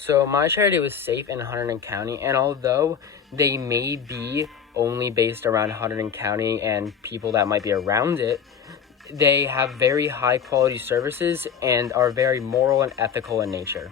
So my charity was safe in Hunterdon County, and although they may be only based around Hunterdon County and people that might be around it, they have very high quality services and are very moral and ethical in nature.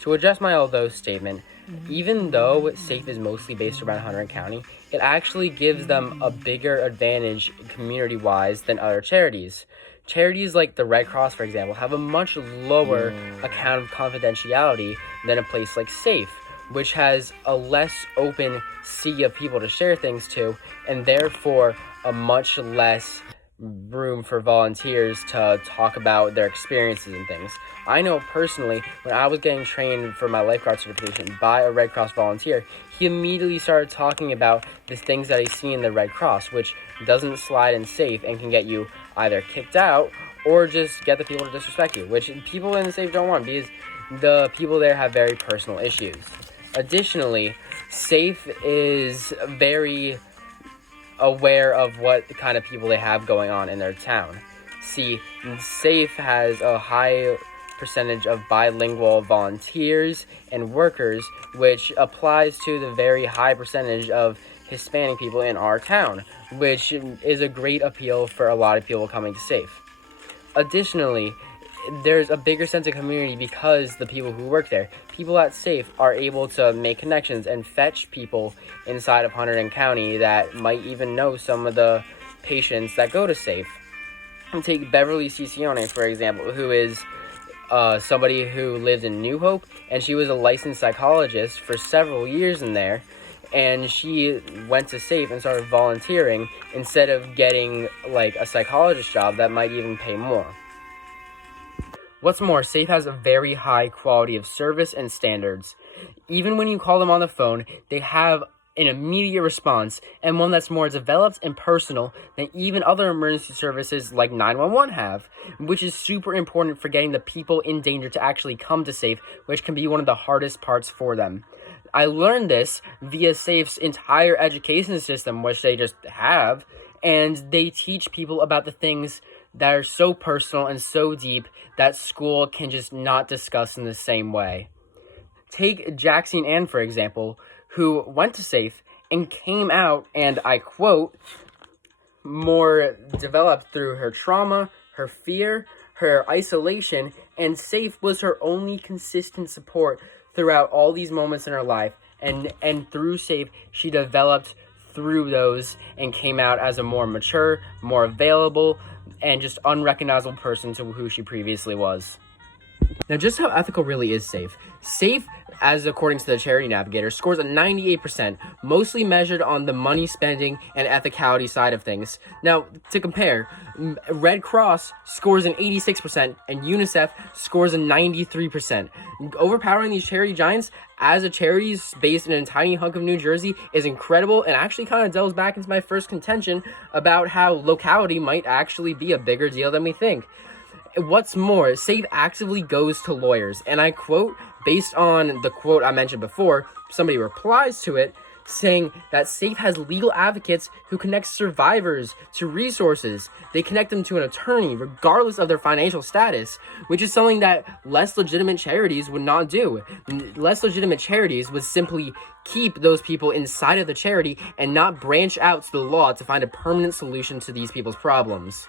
To address my although statement, even though SAFE is mostly based around Hunterdon County, it actually gives them a bigger advantage community-wise than other charities. Charities like the Red Cross, for example, have a much lower account of confidentiality than a place like SAFE, which has a less open sea of people to share things to, and therefore a much less room for volunteers to talk about their experiences and things. I know personally, when I was getting trained for my lifeguard certification by a Red Cross volunteer, he immediately started talking about the things that he's seen in the Red Cross, which doesn't slide in SAFE and can get you either kicked out or just get the people to disrespect you, which people in SAFE don't want because the people there have very personal issues. Additionally, SAFE is very aware of what kind of people they have going on in their town. See, SAFE has a high percentage of bilingual volunteers and workers, which applies to the very high percentage of Hispanic people in our town, which is a great appeal for a lot of people coming to SAFE. Additionally, there's a bigger sense of community because the people who work there, people at SAFE, are able to make connections and fetch people inside of Hunterdon County that might even know some of the patients that go to SAFE. And take Beverly Cicione, for example, who is somebody who lives in New Hope, and she was a licensed psychologist for several years in there, and she went to SAFE and started volunteering instead of getting like a psychologist job that might even pay more. What's more, SAFE has a very high quality of service and standards. Even when you call them on the phone, they have an immediate response, and one that's more developed and personal than even other emergency services like 911 have, which is super important for getting the people in danger to actually come to SAFE, which can be one of the hardest parts for them. I learned this via SAFE's entire education system, which they just have, and they teach people about the things that are so personal and so deep that school can just not discuss in the same way. Take Jackson Ann, for example, who went to SAFE and came out, and I quote, more developed through her trauma, her fear, her isolation, and SAFE was her only consistent support throughout all these moments in her life. And through SAFE, she developed through those and came out as a more mature, more available, and just unrecognizable person to who she previously was. Now, just how ethical really is SAFE? SAFE, as according to the Charity Navigator, scores a 98%, mostly measured on the money spending and ethicality side of things. Now, to compare, Red Cross scores an 86% and UNICEF scores a 93%. Overpowering these charity giants as a charity based in a tiny hunk of New Jersey is incredible, and actually kind of delves back into my first contention about how locality might actually be a bigger deal than we think. What's more, SAFE actively goes to lawyers, and I quote, based on the quote I mentioned before, somebody replies to it, saying that SAFE has legal advocates who connect survivors to resources. They connect them to an attorney, regardless of their financial status, which is something that less legitimate charities would not do. Less legitimate charities would simply keep those people inside of the charity and not branch out to the law to find a permanent solution to these people's problems.